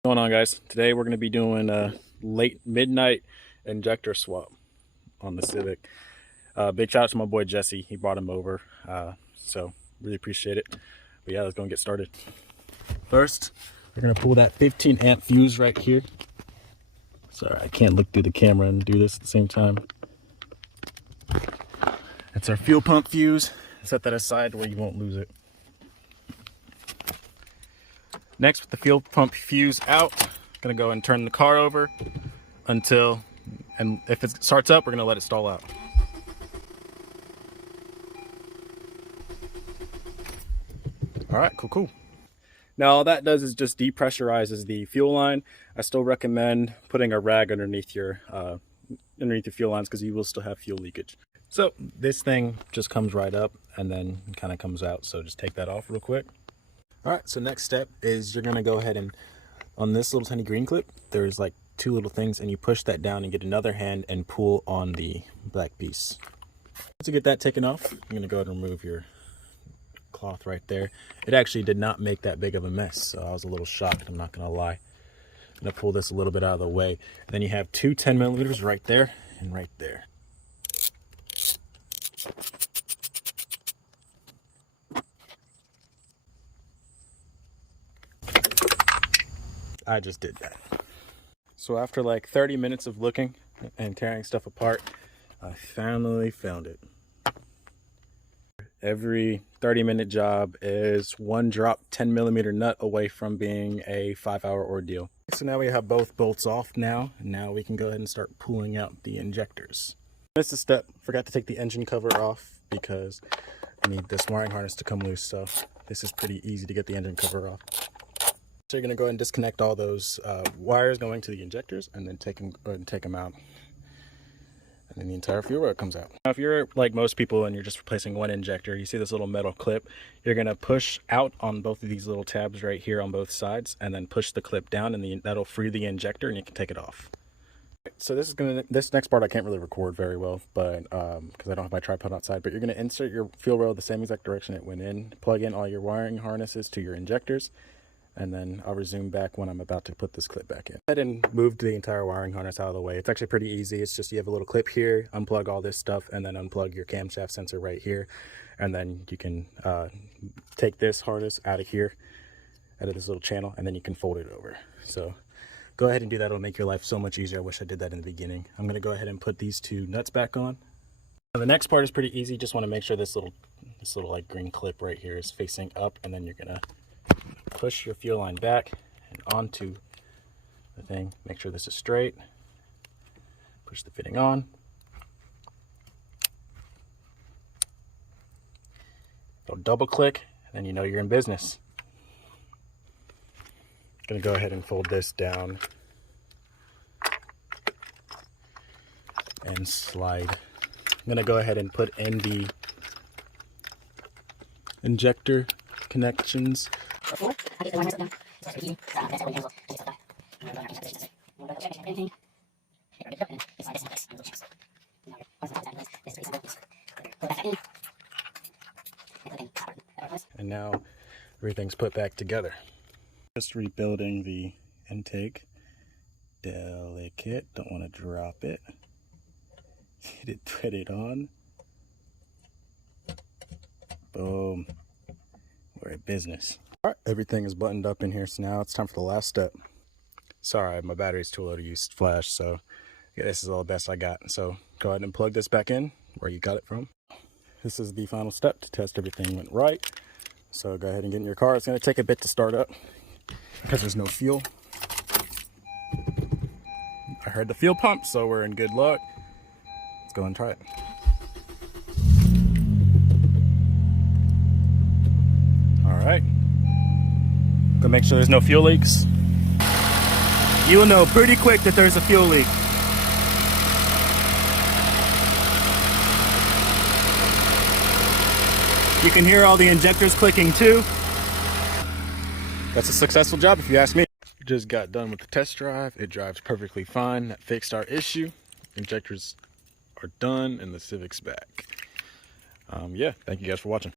What's going on, guys? Today we're going to be doing a late midnight injector swap on the Civic. Big shout out to my boy Jesse. He brought him over, so really appreciate it. But yeah, let's go and get started. First, we're going to pull that 15 amp fuse right here. Sorry, I can't look through the camera and do this at the same time. That's our fuel pump fuse. Set that aside where you won't lose it. Next, with the fuel pump fuse out, I'm gonna go and turn the car over until, and if it starts up, we're gonna let it stall out. All right, cool. Now all that does is just depressurizes the fuel line. I still recommend putting a rag underneath your fuel lines because you will still have fuel leakage. So this thing just comes right up and then kind of comes out. So just take that off real quick. All right, so next step is you're gonna go ahead and on this little tiny green clip, there's like two little things, and you push that down and get another hand and pull on the black piece. To get that taken off, I'm gonna go ahead and remove your cloth right there. It actually did not make that big of a mess, so I was a little shocked, I'm not gonna lie. I'm gonna pull this a little bit out of the way. And then you have two 10 millimeters right there and right there. I just did that. So after like 30 minutes of looking and tearing stuff apart, I finally found it. Every 30-minute job is one drop 10 millimeter nut away from being a 5-hour ordeal. So now we have both bolts off now, and now we can go ahead and start pulling out the injectors. Missed a step, forgot to take the engine cover off because I need this wiring harness to come loose, so this is pretty easy to get the engine cover off. So you're going to go ahead and disconnect all those wires going to the injectors and then take them out. And then the entire fuel rod comes out. Now, if you're like most people and you're just replacing one injector, you see this little metal clip, you're going to push out on both of these little tabs right here on both sides and then push the clip down, and that'll free the injector and you can take it off. So this next part I can't really record very well, but because I don't have my tripod outside, but you're going to insert your fuel rail the same exact direction it went in, plug in all your wiring harnesses to your injectors, and then I'll resume back when I'm about to put this clip back in. I didn't move the entire wiring harness out of the way. It's actually pretty easy. It's just you have a little clip here, unplug all this stuff, and then unplug your camshaft sensor right here. And then you can take this harness out of here, out of this little channel, and then you can fold it over. So go ahead and do that. It'll make your life so much easier. I wish I did that in the beginning. I'm gonna go ahead and put these two nuts back on. Now, the next part is pretty easy. Just wanna make sure this little like green clip right here is facing up, and then you're gonna push your fuel line back and onto the thing. Make sure this is straight. Push the fitting on. It'll double click, and then you know you're in business. Gonna go ahead and fold this down and slide. I'm gonna go ahead and put in the injector connections. And now everything's put back together. Just rebuilding the intake. Delicate, don't want to drop it. Get it threaded on. Boom. We're at business. All right, everything is buttoned up in here, so now it's time for the last step. Sorry, my battery's too low to use flash, so yeah, this is all the best I got. So go ahead and plug this back in where you got it from. This is the final step to test everything went right. So go ahead and get in your car. It's gonna take a bit to start up because there's no fuel. I heard the fuel pump, so we're in good luck. Let's go and try it. All right. Go make sure there's no fuel leaks. You will know pretty quick that there's a fuel leak. You can hear all the injectors clicking too. That's a successful job if you ask me. Just got done with the test drive. It drives perfectly fine. That fixed our issue. Injectors are done and the Civic's back. Yeah, thank you guys for watching.